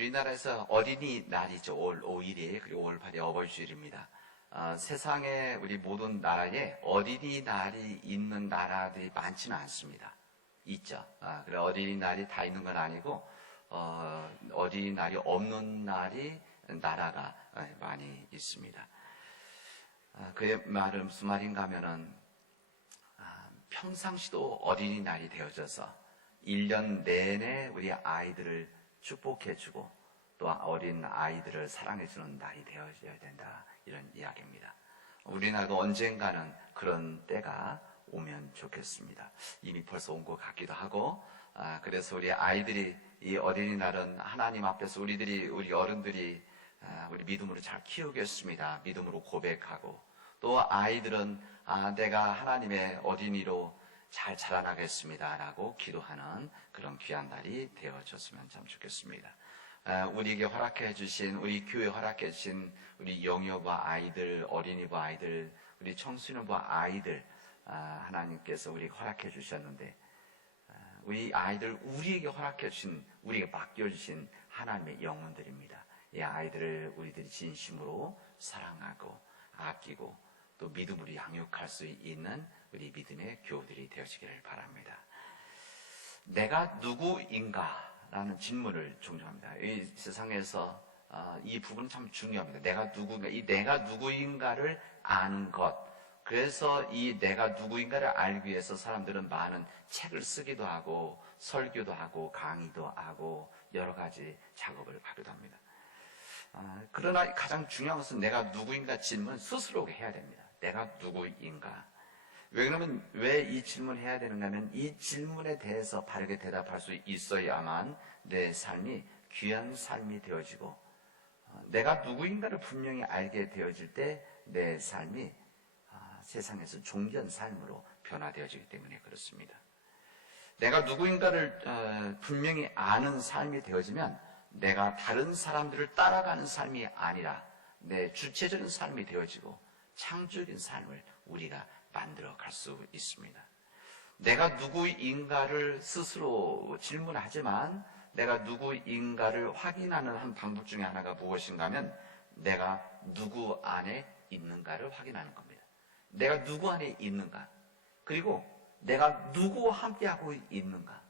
우리나라에서 어린이날이죠. 5월 5일이, 그리고 5월 8일이 어버이주일입니다. 세상의 우리 모든 나라에 어린이날이 있는 나라들이 많지는 않습니다. 있죠. 그래 어린이날이 다 있는 건 아니고 어린이날이 없는 나라가 많이 있습니다. 그의 말은 무슨 말인가 하면은 평상시도 어린이날이 되어져서 1년 내내 우리 아이들을 축복해주고 또 어린 아이들을 사랑해주는 날이 되어져야 된다, 이런 이야기입니다. 우리나라도 언젠가는 그런 때가 오면 좋겠습니다. 이미 벌써 온 것 같기도 하고, 그래서 우리 아이들이 이 어린이날은 하나님 앞에서 우리 어른들이 우리 믿음으로 잘 키우겠습니다. 믿음으로 고백하고, 또 아이들은 내가 하나님의 어린이로 잘 자라나겠습니다 라고 기도하는 그런 귀한 날이 되어졌으면 참 좋겠습니다. 우리에게 허락해 주신, 우리 교회 허락해 주신 우리 영유아부 아이들, 어린이부 아이들, 우리 청소년부 아이들, 하나님께서 우리에게 허락해 주셨는데, 우리 아이들 우리에게 허락해 주신, 우리에게 맡겨주신 하나님의 영혼들입니다. 이 아이들을 우리들이 진심으로 사랑하고 아끼고 또 믿음으로 양육할 수 있는 우리 믿음의 교우들이 되어지기를 바랍니다. 내가 누구인가? 라는 질문을 종종 합니다. 이 세상에서 이 부분은 참 중요합니다. 내가 누구인가, 이 내가 누구인가를 아는 것. 그래서 이 내가 누구인가를 알기 위해서 사람들은 많은 책을 쓰기도 하고 설교도 하고 강의도 하고 여러 가지 작업을 하기도 합니다. 그러나 가장 중요한 것은 내가 누구인가 질문 스스로 해야 됩니다. 내가 누구인가. 왜 그러면 왜 이 질문을 해야 되는가 하면 이 질문에 대해서 바르게 대답할 수 있어야만 내 삶이 귀한 삶이 되어지고, 내가 누구인가를 분명히 알게 되어질 때 내 삶이 세상에서 존귀한 삶으로 변화되어지기 때문에 그렇습니다. 내가 누구인가를 분명히 아는 삶이 되어지면 내가 다른 사람들을 따라가는 삶이 아니라 내 주체적인 삶이 되어지고 창조적인 삶을 우리가 만들어 갈 수 있습니다. 내가 누구인가를 스스로 질문하지만 내가 누구인가를 확인하는 한 방법 중에 하나가 무엇인가 하면 내가 누구 안에 있는가를 확인하는 겁니다. 내가 누구 안에 있는가, 그리고 내가 누구와 함께하고 있는가,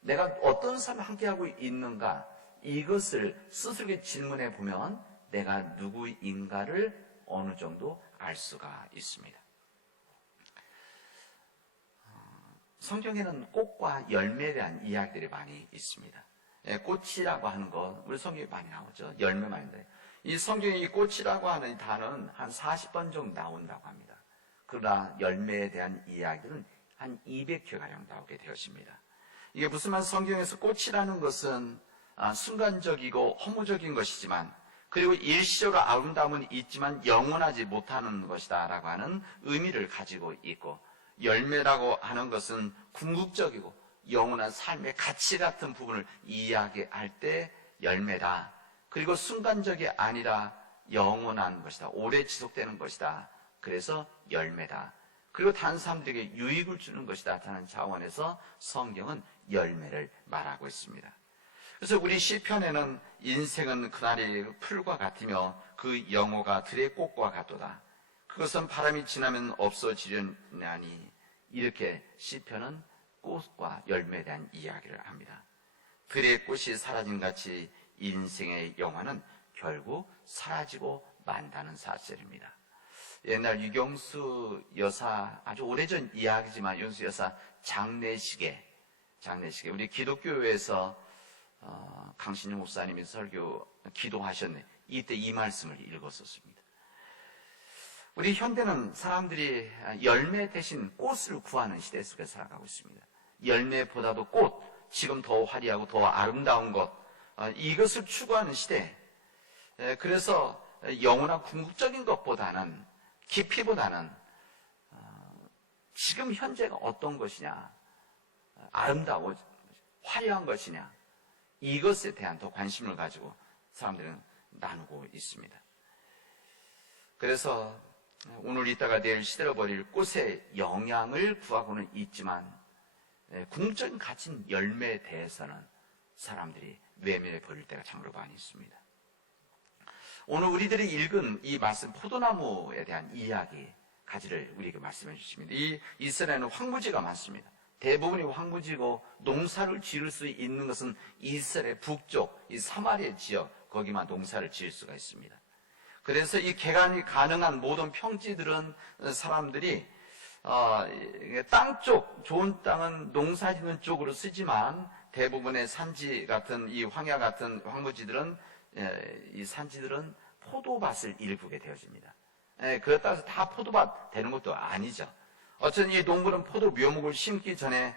내가 어떤 사람과 함께하고 있는가, 이것을 스스로에게 질문해 보면 내가 누구인가를 어느 정도 알 수가 있습니다. 성경에는 꽃과 열매에 대한 이야기들이 많이 있습니다. 꽃이라고 하는 것, 우리 성경에 많이 나오죠. 열매만인데, 이 성경에 이 꽃이라고 하는 단어는 한 40번 정도 나온다고 합니다. 그러나 열매에 대한 이야기들은 한 200회가량 나오게 되었습니다. 이게 무슨 말, 성경에서 꽃이라는 것은 순간적이고 허무적인 것이지만, 그리고 일시적으로 아름다움은 있지만 영원하지 못하는 것이다 라고 하는 의미를 가지고 있고, 열매라고 하는 것은 궁극적이고 영원한 삶의 가치 같은 부분을 이야기할 때 열매다. 그리고 순간적이 아니라 영원한 것이다. 오래 지속되는 것이다. 그래서 열매다. 그리고 다른 사람들에게 유익을 주는 것이다 하는 차원에서 성경은 열매를 말하고 있습니다. 그래서 우리 시편에는 인생은 그날의 풀과 같으며 그 영호가 들의 꽃과 같도다. 그것은 바람이 지나면 없어지려나니, 이렇게 시편은 꽃과 열매에 대한 이야기를 합니다. 들의 꽃이 사라진 같이 인생의 영화는 결국 사라지고 만다는 사실입니다. 옛날 유경수 여사, 아주 오래전 이야기지만 유경수 여사 장례식에 우리 기독교회에서 강신용 목사님이 기도하셨네. 이때 이 말씀을 읽었었습니다. 우리 현대는 사람들이 열매 대신 꽃을 구하는 시대 속에 살아가고 있습니다. 열매보다도 꽃, 지금 더 화려하고 더 아름다운 것, 이것을 추구하는 시대. 그래서 영원한 궁극적인 것보다는, 깊이보다는 지금 현재가 어떤 것이냐, 아름다워 화려한 것이냐, 이것에 대한 더 관심을 가지고 사람들은 나누고 있습니다. 그래서 오늘 있다가 내일 시들어버릴 꽃의 영향을 구하고는 있지만 궁극적인 가치인 열매에 대해서는 사람들이 외면해 버릴 때가 참으로 많이 있습니다. 오늘 우리들이 읽은 이 말씀, 포도나무에 대한 이야기 가지를 우리에게 말씀해 주십니다. 이 이스라엘은 황무지가 많습니다. 대부분이 황무지고 농사를 지을 수 있는 것은 이스라엘 북쪽, 이 사마리아 지역, 거기만 농사를 지을 수가 있습니다. 그래서 이 개간이 가능한 모든 평지들은 사람들이 땅 쪽, 좋은 땅은 농사 짓는 쪽으로 쓰지만 대부분의 산지 같은 이 황야 같은 황무지들은 이 산지들은 포도밭을 일구게 되어집니다. 그렇다고 해서 다 포도밭 되는 것도 아니죠. 어쨌든 이 농부는 포도 묘목을 심기 전에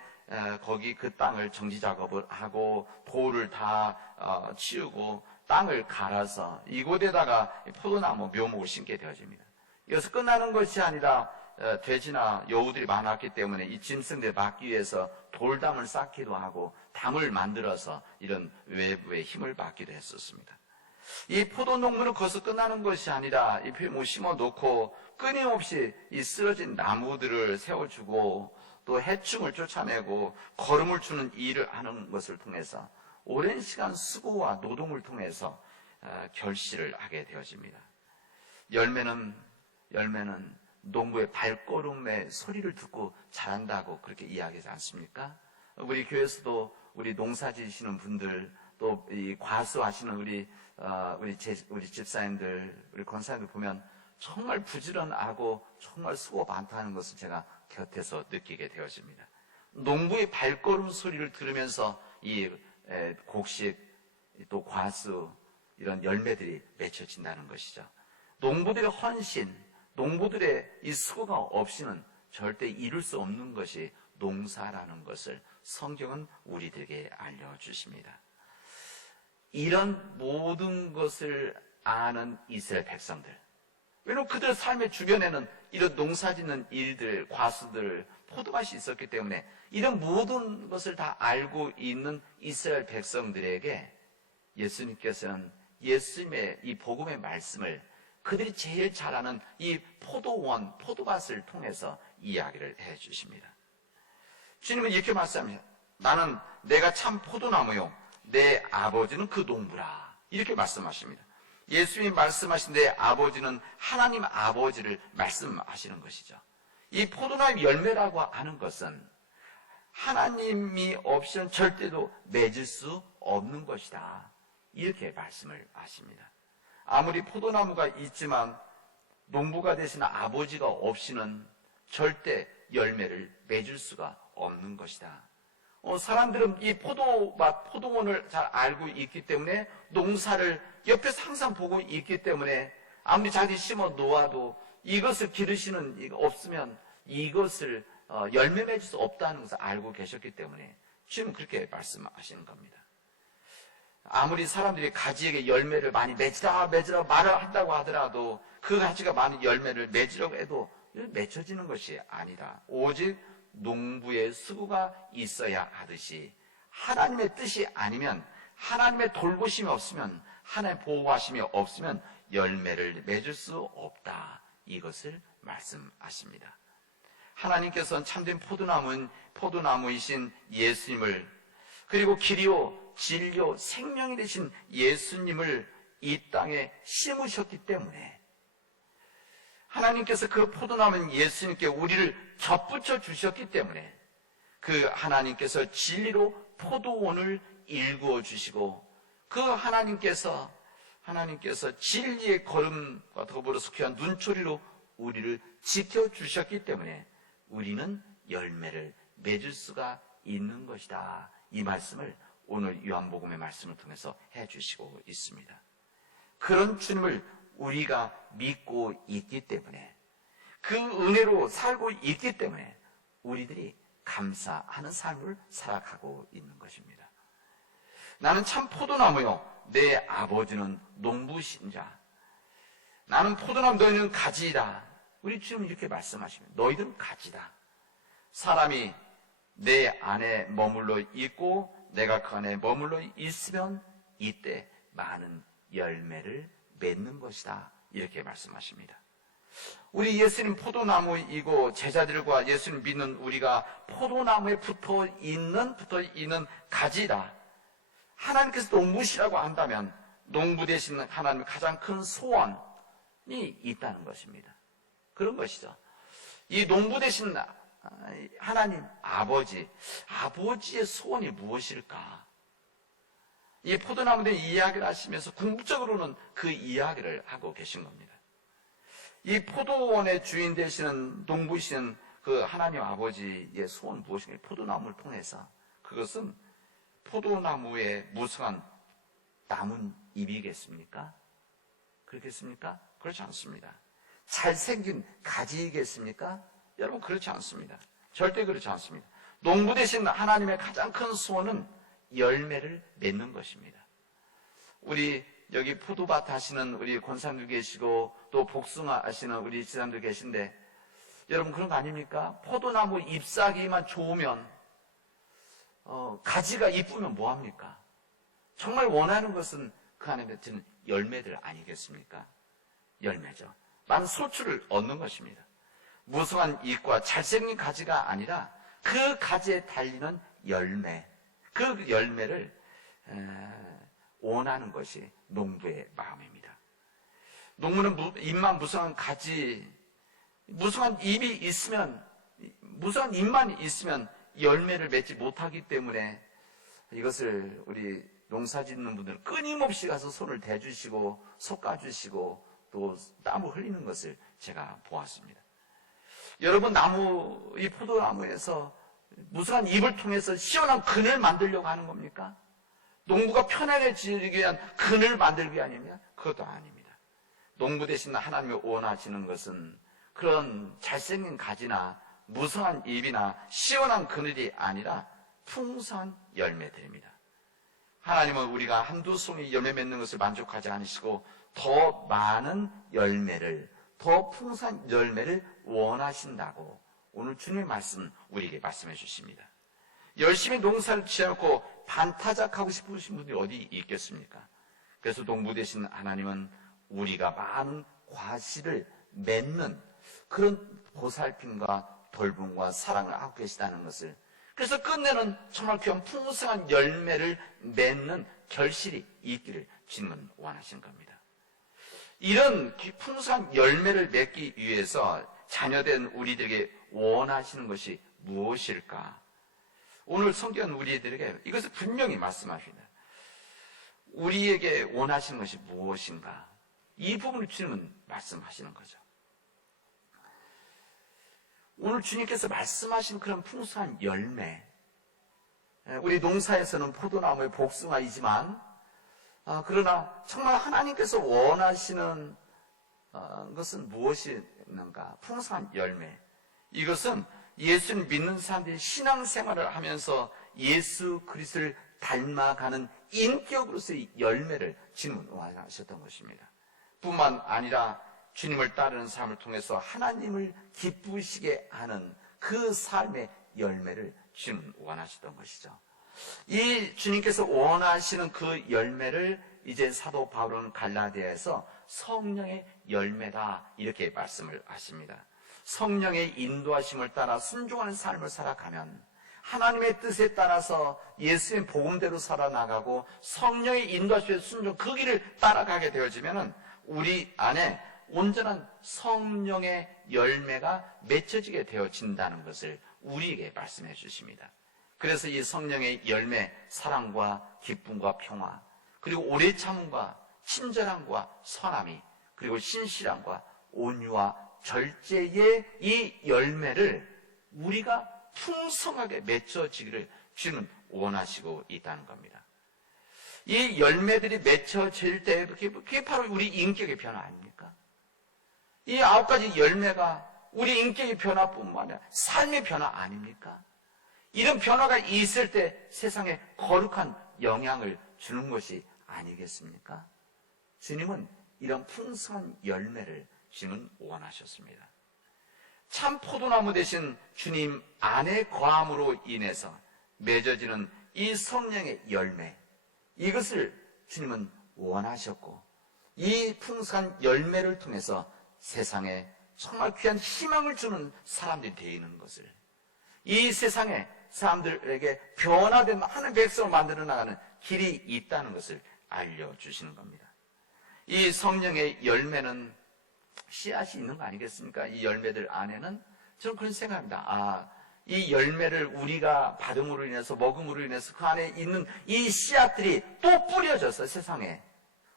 거기 그 땅을 정지 작업을 하고 돌을 다 치우고 땅을 갈아서 이곳에다가 포도나무 묘목을 심게 되어집니다. 이것은 끝나는 것이 아니라 돼지나 여우들이 많았기 때문에 이 짐승들 막기 위해서 돌담을 쌓기도 하고 담을 만들어서 이런 외부의 힘을 받기도 했었습니다. 이 포도농부는 거기서 끝나는 것이 아니라 잎을 심어 놓고 끊임없이 이 쓰러진 나무들을 세워주고 또 해충을 쫓아내고 거름을 주는 일을 하는 것을 통해서 오랜 시간 수고와 노동을 통해서 결실을 하게 되어집니다. 열매는 농부의 발걸음의 소리를 듣고 자란다고 그렇게 이야기하지 않습니까? 우리 교회에서도 우리 농사 지시는 분들 또 이 과수하시는 우리 집사님들, 우리 권사님들 보면 정말 부지런하고 정말 수고 많다는 것을 제가 곁에서 느끼게 되어집니다. 농부의 발걸음 소리를 들으면서 이 곡식 또 과수 이런 열매들이 맺혀진다는 것이죠. 농부들의 헌신, 농부들의 이 수고가 없이는 절대 이룰 수 없는 것이 농사라는 것을 성경은 우리들에게 알려주십니다. 이런 모든 것을 아는 이스라엘 백성들, 왜냐하면 그들 삶의 주변에는 이런 농사짓는 일들, 과수들, 포도밭이 있었기 때문에 이런 모든 것을 다 알고 있는 이스라엘 백성들에게 예수님께서는 예수님의 이 복음의 말씀을 그들이 제일 잘 아는 이 포도원, 포도밭을 통해서 이야기를 해 주십니다. 주님은 이렇게 말씀합니다. 나는 내가 참 포도나무요, 내 아버지는 그 농부라. 이렇게 말씀하십니다. 예수님이 말씀하신 내 아버지는 하나님 아버지를 말씀하시는 것이죠. 이 포도나무 열매라고 하는 것은 하나님이 없이는 절대로 맺을 수 없는 것이다. 이렇게 말씀을 하십니다. 아무리 포도나무가 있지만 농부가 되신 아버지가 없이는 절대 열매를 맺을 수가 없는 것이다. 사람들은 이 포도밭, 포도원을 잘 알고 있기 때문에 농사를 옆에서 항상 보고 있기 때문에 아무리 자기 심어 놓아도 이것을 기르시는 이가 없으면 이것을 열매 맺을 수 없다는 것을 알고 계셨기 때문에 주님은 그렇게 말씀하시는 겁니다. 아무리 사람들이 가지에게 열매를 많이 맺으라 말을 한다고 하더라도 그 가지가 많은 열매를 맺으려고 해도 맺혀지는 것이 아니다. 오직 농부의 수고가 있어야 하듯이 하나님의 뜻이 아니면, 하나님의 돌보심이 없으면, 하나님의 보호하심이 없으면 열매를 맺을 수 없다. 이것을 말씀하십니다. 하나님께서는 참된 포도나무이신 예수님을, 그리고 길이요 진리요 생명이 되신 예수님을 이 땅에 심으셨기 때문에 하나님께서 그 포도나무인 예수님께 우리를 접붙여 주셨기 때문에 그 하나님께서 진리로 포도원을 일구어 주시고 그 하나님께서 진리의 걸음과 더불어서 귀한 눈초리로 우리를 지켜주셨기 때문에 우리는 열매를 맺을 수가 있는 것이다. 이 말씀을 오늘 요한복음의 말씀을 통해서 해주시고 있습니다. 그런 주님을 우리가 믿고 있기 때문에, 그 은혜로 살고 있기 때문에 우리들이 감사하는 삶을 살아가고 있는 것입니다. 나는 참 포도나무요, 내 아버지는 농부신 자. 나는 포도나무, 너희는 가지이다. 우리 주님은 이렇게 말씀하십니다. 너희들은 가지다. 사람이 내 안에 머물러 있고 내가 그 안에 머물러 있으면 이때 많은 열매를 맺는 것이다. 이렇게 말씀하십니다. 우리 예수님 포도나무이고 제자들과 예수님 믿는 우리가 포도나무에 붙어 있는 가지다. 하나님께서 농부시라고 한다면 농부 되신 하나님의 가장 큰 소원이 있다는 것입니다. 그런 것이죠. 이 농부 되신 하나님 아버지의 소원이 무엇일까? 이 포도나무에 대한 이야기를 하시면서 궁극적으로는 그 이야기를 하고 계신 겁니다. 이 포도원의 주인 되시는 농부이신 그 하나님 아버지의 소원 무엇인가? 포도나무를 통해서 그것은 포도나무의 무성한 나뭇잎이겠습니까? 그렇겠습니까? 그렇지 않습니다. 잘생긴 가지이겠습니까? 여러분 그렇지 않습니다. 절대 그렇지 않습니다. 농부 되신 하나님의 가장 큰 소원은 열매를 맺는 것입니다. 우리 여기 포도밭 하시는 우리 권사님도 계시고 또 복숭아 하시는 우리 지사님도 계신데 여러분 그런 거 아닙니까? 포도나무 잎사귀만 좋으면 가지가 이쁘면 뭐합니까? 정말 원하는 것은 그 안에 맺히는 열매들 아니겠습니까? 열매죠. 많은 소출을 얻는 것입니다. 무성한 잎과 잘생긴 가지가 아니라 그 가지에 달리는 열매, 그 열매를 원하는 것이 농부의 마음입니다. 농부는 잎만 무성한 가지, 무성한 잎이 있으면, 무성한 잎만 있으면 열매를 맺지 못하기 때문에 이것을 우리 농사 짓는 분들은 끊임없이 가서 손을 대주시고 솎아주시고 또 땀을 흘리는 것을 제가 보았습니다. 여러분 이 포도나무에서 무성한 잎을 통해서 시원한 그늘 만들려고 하는 겁니까? 농부가 편안해지기 위한 그늘 만들기 아니냐? 그것도 아닙니다. 농부 되신 하나님이 원하시는 것은 그런 잘생긴 가지나 무성한 잎이나 시원한 그늘이 아니라 풍성한 열매들입니다. 하나님은 우리가 한두 송이 열매 맺는 것을 만족하지 않으시고 더 많은 열매를, 더 풍성한 열매를 원하신다고 오늘 주님의 말씀 우리에게 말씀해 주십니다. 열심히 농사를 지어놓고 반타작하고 싶으신 분들이 어디 있겠습니까? 그래서 농부 되신 하나님은 우리가 많은 과실을 맺는 그런 보살핌과 돌봄과 사랑을 하고 계시다는 것을, 그래서 끝내는 정말 귀한 풍성한 열매를 맺는 결실이 있기를 주님은 원하신 겁니다. 이런 풍성한 열매를 맺기 위해서 자녀된 우리들에게 원하시는 것이 무엇일까? 오늘 성경은 우리들에게 이것을 분명히 말씀하십니다. 우리에게 원하시는 것이 무엇인가? 이 부분을 주님은 말씀하시는 거죠. 오늘 주님께서 말씀하신 그런 풍성한 열매, 우리 농사에서는 포도나무의 복숭아이지만 그러나 정말 하나님께서 원하시는 것은 무엇인가? 풍성한 열매. 이것은 예수를 믿는 사람들이 신앙생활을 하면서 예수 그리스도를 닮아가는 인격으로서의 열매를 주님은 원하셨던 것입니다. 뿐만 아니라 주님을 따르는 삶을 통해서 하나님을 기쁘시게 하는 그 삶의 열매를 주님은 원하시던 것이죠. 이 주님께서 원하시는 그 열매를 이제 사도 바울은 갈라디아에서 성령의 열매다 이렇게 말씀을 하십니다. 성령의 인도하심을 따라 순종하는 삶을 살아가면 하나님의 뜻에 따라서 예수의 복음대로 살아나가고 성령의 인도하심에 순종 그 길을 따라가게 되어지면 우리 안에 온전한 성령의 열매가 맺혀지게 되어진다는 것을 우리에게 말씀해 주십니다. 그래서 이 성령의 열매, 사랑과 기쁨과 평화, 그리고 오래 참음과 친절함과 선함이, 그리고 신실함과 온유와 절제의 이 열매를 우리가 풍성하게 맺혀지기를 주님은 원하시고 있다는 겁니다. 이 열매들이 맺혀질 때 그게 바로 우리 인격의 변화 아닙니까? 이 9가지 열매가 우리 인격의 변화뿐만 아니라 삶의 변화 아닙니까? 이런 변화가 있을 때 세상에 거룩한 영향을 주는 것이 아니겠습니까? 주님은 이런 풍성한 열매를 주님은 원하셨습니다. 참 포도나무 대신 주님 안에 거함으로 인해서 맺어지는 이 성령의 열매, 이것을 주님은 원하셨고 이 풍성한 열매를 통해서 세상에 정말 귀한 희망을 주는 사람들이 되어 있는 것을, 이 세상에 사람들에게 변화된 하나님의 백성을 만들어 나가는 길이 있다는 것을 알려주시는 겁니다. 이 성령의 열매는 씨앗이 있는 거 아니겠습니까? 이 열매들 안에는 저는 그런 생각합니다. 이 열매를 우리가 받음으로 인해서, 먹음으로 인해서 그 안에 있는 이 씨앗들이 또 뿌려져서 세상에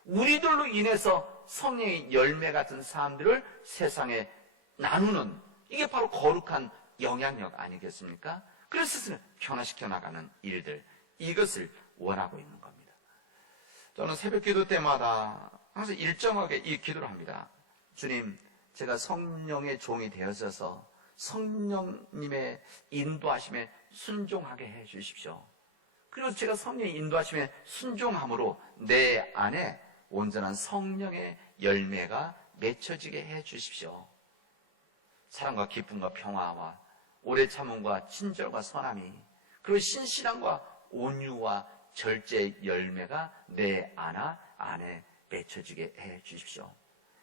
우리들로 인해서 성령의 열매 같은 사람들을 세상에 나누는, 이게 바로 거룩한 영향력 아니겠습니까? 그래서 변화시켜 나가는 일들, 이것을 원하고 있는 겁니다. 저는 새벽 기도 때마다 항상 일정하게 이 기도를 합니다. 주님, 제가 성령의 종이 되어져서 성령님의 인도하심에 순종하게 해 주십시오. 그리고 제가 성령의 인도하심에 순종함으로 내 안에 온전한 성령의 열매가 맺혀지게 해 주십시오. 사랑과 기쁨과 평화와 오래 참음과 친절과 선함이, 그리고 신실함과 온유와 절제의 열매가 내 안에 맺혀지게 해 주십시오.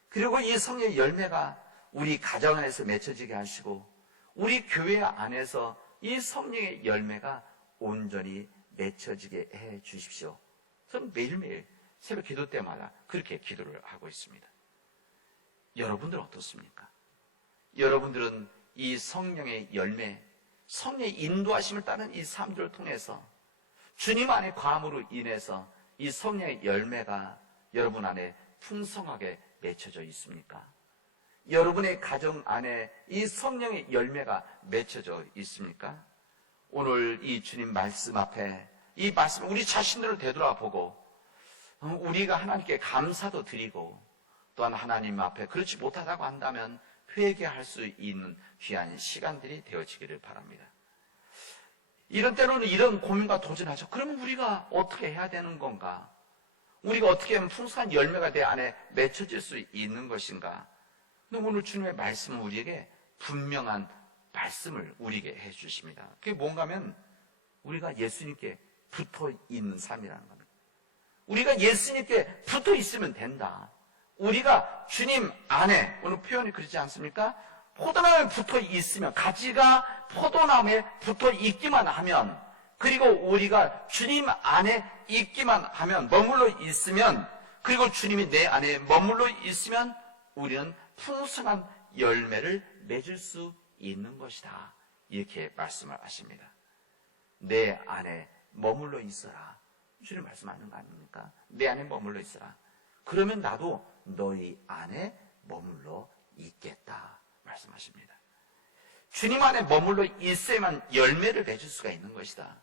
그리고 이 성령의 열매가 우리 가정 안에서 맺혀지게 하시고 우리 교회 안에서 이 성령의 열매가 온전히 맺혀지게 해 주십시오. 저는 매일매일 새벽 기도 때마다 그렇게 기도를 하고 있습니다. 여러분들은 어떻습니까? 여러분들은 이 성령의 열매, 성령의 인도하심을 따른 이 삶들을 통해서 주님 안의 과함으로 인해서 이 성령의 열매가 여러분 안에 풍성하게 맺혀져 있습니까? 여러분의 가정 안에 이 성령의 열매가 맺혀져 있습니까? 오늘 이 주님 말씀 앞에 이 말씀, 우리 자신들을 되돌아보고 우리가 하나님께 감사도 드리고 또한 하나님 앞에 그렇지 못하다고 한다면 회개할 수 있는 귀한 시간들이 되어지기를 바랍니다. 이런 때로는 이런 고민과 도전하죠. 그러면 우리가 어떻게 해야 되는 건가? 우리가 어떻게 하면 풍성한 열매가 내 안에 맺혀질 수 있는 것인가? 근데 오늘 주님의 말씀은 우리에게 분명한 말씀을 우리에게 해 주십니다. 그게 뭔가 하면 우리가 예수님께 붙어 있는 삶이라는 겁니다. 우리가 예수님께 붙어 있으면 된다. 우리가 주님 안에, 오늘 표현이 그렇지 않습니까? 포도나무에 붙어 있으면, 가지가 포도나무에 붙어 있기만 하면, 그리고 우리가 주님 안에 있기만 하면, 머물러 있으면, 그리고 주님이 내 안에 머물러 있으면 우리는 풍성한 열매를 맺을 수 있는 것이다. 이렇게 말씀을 하십니다. 내 안에 머물러 있어라. 주님 말씀하는 거 아닙니까? 내 안에 머물러 있어라. 그러면 나도 너희 안에 머물러 있겠다 말씀하십니다. 주님 안에 머물러 있어야만 열매를 맺을 수가 있는 것이다.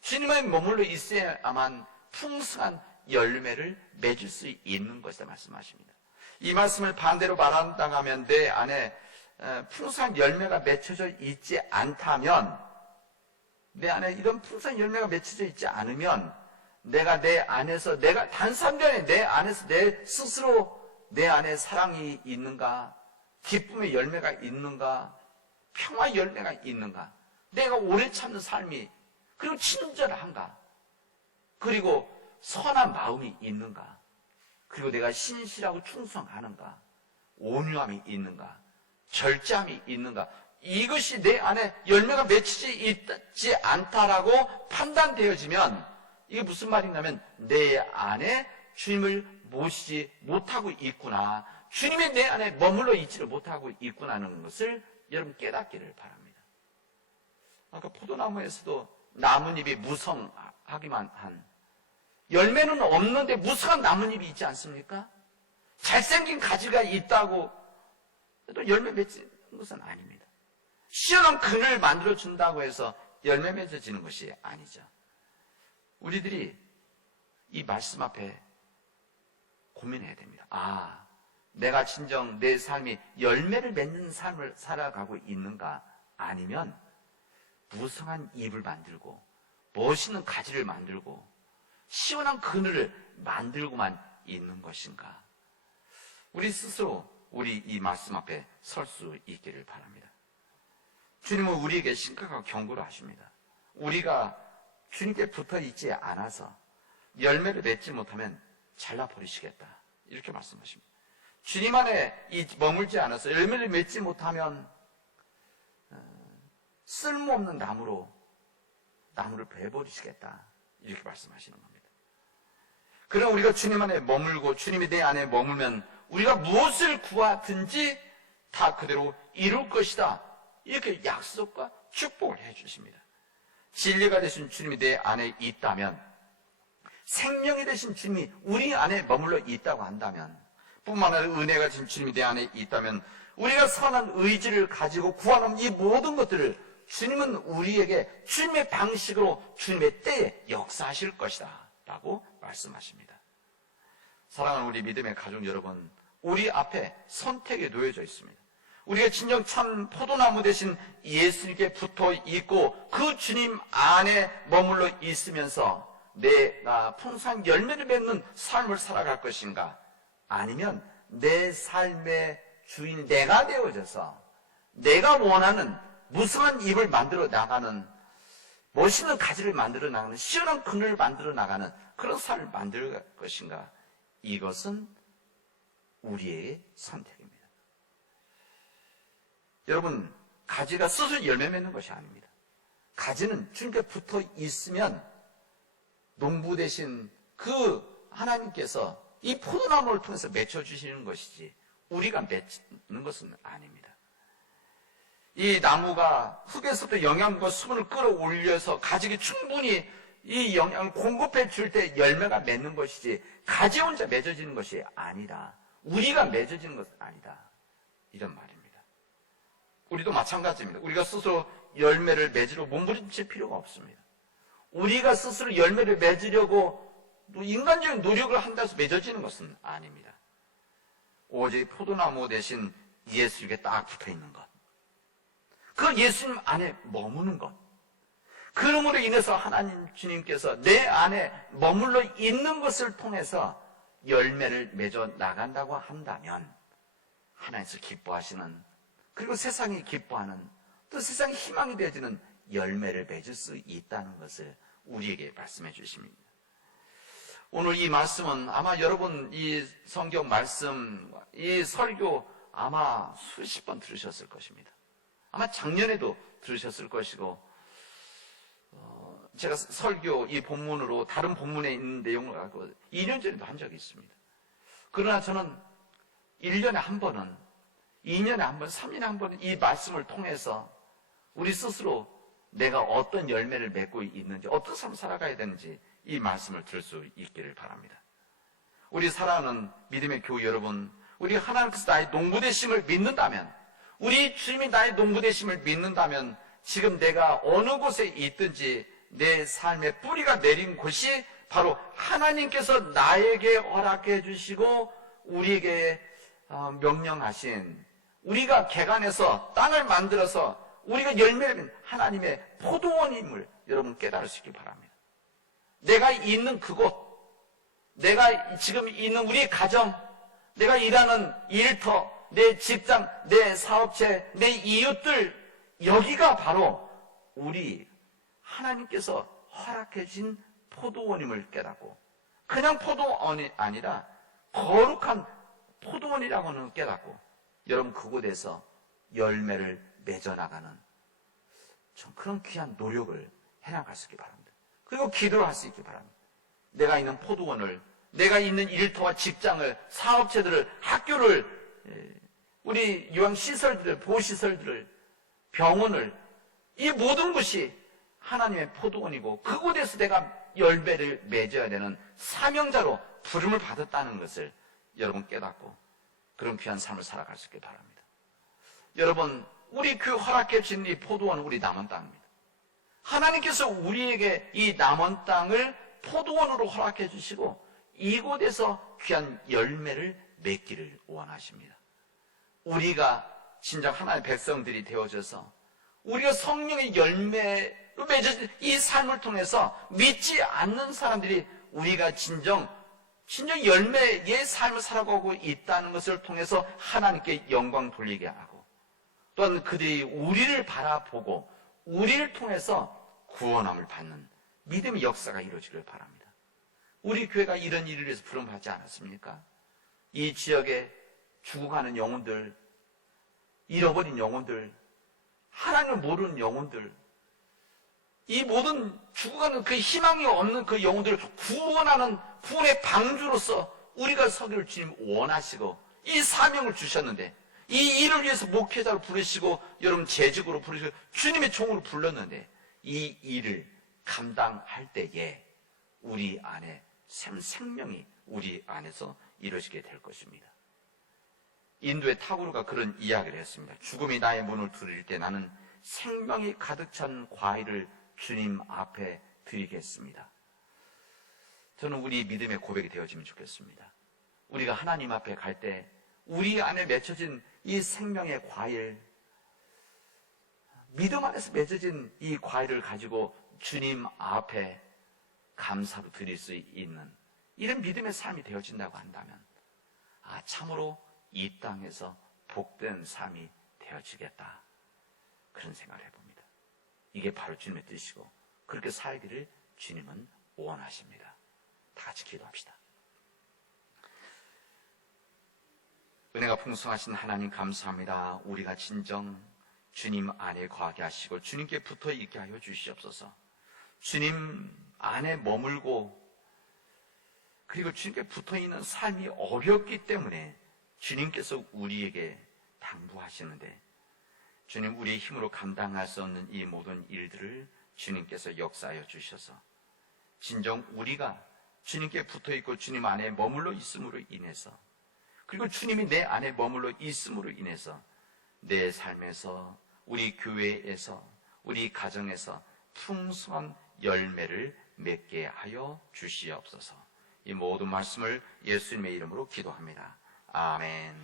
주님 안에 머물러 있어야만 풍성한 열매를 맺을 수 있는 것이다 말씀하십니다. 이 말씀을 반대로 말한다면 내 안에 풍성한 열매가 맺혀져 있지 않다면, 내 안에 이런 풍성한 열매가 맺혀져 있지 않으면 내가 내 안에서, 내가 단상전에 내 안에서 내 스스로 내 안에 사랑이 있는가, 기쁨의 열매가 있는가, 평화 열매가 있는가, 내가 오래 참는 삶이, 그리고 친절한가, 그리고 선한 마음이 있는가, 그리고 내가 신실하고 충성하는가, 온유함이 있는가, 절제함이 있는가, 이것이 내 안에 열매가 맺히지 있지 않다라고 판단되어지면, 이게 무슨 말인가면 내 안에 주님을 모시지 못하고 있구나, 주님이 내 안에 머물러 있지를 못하고 있구나는 것을 여러분 깨닫기를 바랍니다. 아까 포도나무에서도 나뭇잎이 무성하기만 한, 열매는 없는데 무성한 나뭇잎이 있지 않습니까? 잘생긴 가지가 있다고 또 열매 맺는 것은 아닙니다. 시원한 그늘 만들어준다고 해서 열매 맺어지는 것이 아니죠. 우리들이 이 말씀 앞에 고민해야 됩니다. 내가 진정 내 삶이 열매를 맺는 삶을 살아가고 있는가? 아니면 무성한 잎을 만들고 멋있는 가지를 만들고 시원한 그늘을 만들고만 있는 것인가? 우리 스스로 우리 이 말씀 앞에 설 수 있기를 바랍니다. 주님은 우리에게 심각하고 경고를 하십니다. 우리가 주님께 붙어 있지 않아서 열매를 맺지 못하면 잘라버리시겠다, 이렇게 말씀하십니다. 주님 안에 머물지 않아서 열매를 맺지 못하면 쓸모없는 나무로 나무를 베어버리시겠다. 이렇게 말씀하시는 겁니다. 그럼 우리가 주님 안에 머물고 주님이 내 안에 머물면 우리가 무엇을 구하든지 다 그대로 이룰 것이다. 이렇게 약속과 축복을 해주십니다. 진리가 되신 주님이 내 안에 있다면, 생명이 되신 주님이 우리 안에 머물러 있다고 한다면, 뿐만 아니라 은혜가 되신 주님이 내 안에 있다면, 우리가 선한 의지를 가지고 구하는 이 모든 것들을 주님은 우리에게 주님의 방식으로 주님의 때에 역사하실 것이다 라고 말씀하십니다. 사랑하는 우리 믿음의 가족 여러분, 우리 앞에 선택이 놓여져 있습니다. 우리가 진정 참 포도나무 대신 예수님께 붙어 있고 그 주님 안에 머물러 있으면서 내가 풍성한 열매를 맺는 삶을 살아갈 것인가, 아니면 내 삶의 주인 내가 되어져서 내가 원하는 무성한 잎을 만들어 나가는, 멋있는 가지를 만들어 나가는, 시원한 그늘을 만들어 나가는 그런 삶을 만들 것인가, 이것은 우리의 선택입니다. 여러분, 가지가 스스로 열매 맺는 것이 아닙니다. 가지는 주님께 붙어 있으면 농부 대신 그 하나님께서 이 포도나무를 통해서 맺혀주시는 것이지 우리가 맺는 것은 아닙니다. 이 나무가 흙에서부터 영양과 수분을 끌어올려서 가지가 충분히 이 영양을 공급해 줄 때 열매가 맺는 것이지 가지 혼자 맺어지는 것이 아니다. 우리가 맺어지는 것은 아니다. 이런 말입니다. 우리도 마찬가지입니다. 우리가 스스로 열매를 맺으려 몸부림칠 필요가 없습니다. 우리가 스스로 열매를 맺으려고 인간적인 노력을 한다고 해서 맺어지는 것은 아닙니다. 오직 포도나무 대신 예수님께 딱 붙어 있는 것, 그 예수님 안에 머무는 것, 그러므로 인해서 하나님 주님께서 내 안에 머물러 있는 것을 통해서 열매를 맺어 나간다고 한다면 하나님께서 기뻐하시는, 그리고 세상이 기뻐하는, 또 세상의 희망이 되어지는 열매를 맺을 수 있다는 것을 우리에게 말씀해 주십니다. 오늘 이 말씀은 아마 여러분 이 성경 말씀, 이 설교 아마 수십 번 들으셨을 것입니다. 아마 작년에도 들으셨을 것이고, 제가 설교 이 본문으로 다른 본문에 있는 내용을 갖고 2년 전에도 한 적이 있습니다. 그러나 저는 1년에 한 번은, 2년에 한 번, 3년에 한 번은 이 말씀을 통해서 우리 스스로 내가 어떤 열매를 맺고 있는지, 어떤 삶을 살아가야 되는지 이 말씀을 들을 수 있기를 바랍니다. 우리 사랑하는 믿음의 교우 여러분, 우리 하나님께서 나의 농부 되심을 믿는다면, 우리 주님이 나의 농부 되심을 믿는다면 지금 내가 어느 곳에 있든지 내 삶의 뿌리가 내린 곳이 바로 하나님께서 나에게 허락해 주시고 우리에게 명령하신, 우리가 개간해서 땅을 만들어서 우리가 열매를 맺는 하나님의 포도원임을 여러분 깨달을 수 있길 바랍니다. 내가 있는 그곳, 내가 지금 있는 우리 가정, 내가 일하는 일터, 내 직장, 내 사업체, 내 이웃들, 여기가 바로 우리 하나님께서 허락해 주신 포도원임을 깨닫고, 그냥 포도원이 아니라 거룩한 포도원이라고는 깨닫고 여러분 그곳에서 열매를 맺어나가는 좀 그런 귀한 노력을 해나갈 수 있기 바랍니다. 그리고 기도를 할 수 있기 바랍니다. 내가 있는 포도원을, 내가 있는 일터와 직장을, 사업체들을, 학교를, 우리 요양시설들을, 보호시설들을, 병원을, 이 모든 것이 하나님의 포도원이고 그곳에서 내가 열매를 맺어야 되는 사명자로 부름을 받았다는 것을 여러분 깨닫고 그런 귀한 삶을 살아갈 수 있길 바랍니다. 여러분, 우리 그 허락해 주신 이 포도원은 우리 남은 땅입니다. 하나님께서 우리에게 이 남은 땅을 포도원으로 허락해 주시고 이곳에서 귀한 열매를 맺기를 원하십니다. 우리가 진정 하나님의 백성들이 되어져서 우리가 성령의 열매로 맺어진 이 삶을 통해서 믿지 않는 사람들이 우리가 진정 열매의 삶을 살아가고 있다는 것을 통해서 하나님께 영광 돌리게 하고, 또한 그들이 우리를 바라보고 우리를 통해서 구원함을 받는 믿음의 역사가 이루어지길 바랍니다. 우리 교회가 이런 일을 위해서 부름받지 않았습니까? 이 지역에 죽어가는 영혼들, 잃어버린 영혼들, 하나님을 모르는 영혼들, 이 모든 죽어가는 그 희망이 없는 그 영혼들을 구원하는 구원의 방주로서 우리가 서기를 주님 원하시고 이 사명을 주셨는데, 이 일을 위해서 목회자로 부르시고 여러분 재직으로 부르시고 주님의 종으로 불렀는데, 이 일을 감당할 때에 우리 안에 생명이 우리 안에서 이루어지게 될 것입니다. 인도의 타고르가 그런 이야기를 했습니다. 죽음이 나의 문을 두드릴 때 나는 생명이 가득 찬 과일을 주님 앞에 드리겠습니다. 저는 우리 믿음의 고백이 되어지면 좋겠습니다. 우리가 하나님 앞에 갈 때 우리 안에 맺혀진 이 생명의 과일, 믿음 안에서 맺어진 이 과일을 가지고 주님 앞에 감사로 드릴 수 있는 이런 믿음의 삶이 되어진다고 한다면, 참으로 이 땅에서 복된 삶이 되어지겠다, 그런 생각을 해봅니다. 이게 바로 주님의 뜻이고 그렇게 살기를 주님은 원하십니다. 다 같이 기도합시다. 은혜가 풍성하신 하나님 감사합니다. 우리가 진정 주님 안에 거하게 하시고 주님께 붙어 있게 하여 주시옵소서. 주님 안에 머물고 그리고 주님께 붙어 있는 삶이 어렵기 때문에 주님께서 우리에게 당부하시는데, 주님 우리의 힘으로 감당할 수 없는 이 모든 일들을 주님께서 역사하여 주셔서 진정 우리가 주님께 붙어 있고 주님 안에 머물러 있음으로 인해서, 그리고 주님이 내 안에 머물러 있음으로 인해서 내 삶에서, 우리 교회에서, 우리 가정에서 풍성한 열매를 맺게 하여 주시옵소서. 이 모든 말씀을 예수님의 이름으로 기도합니다. 아멘.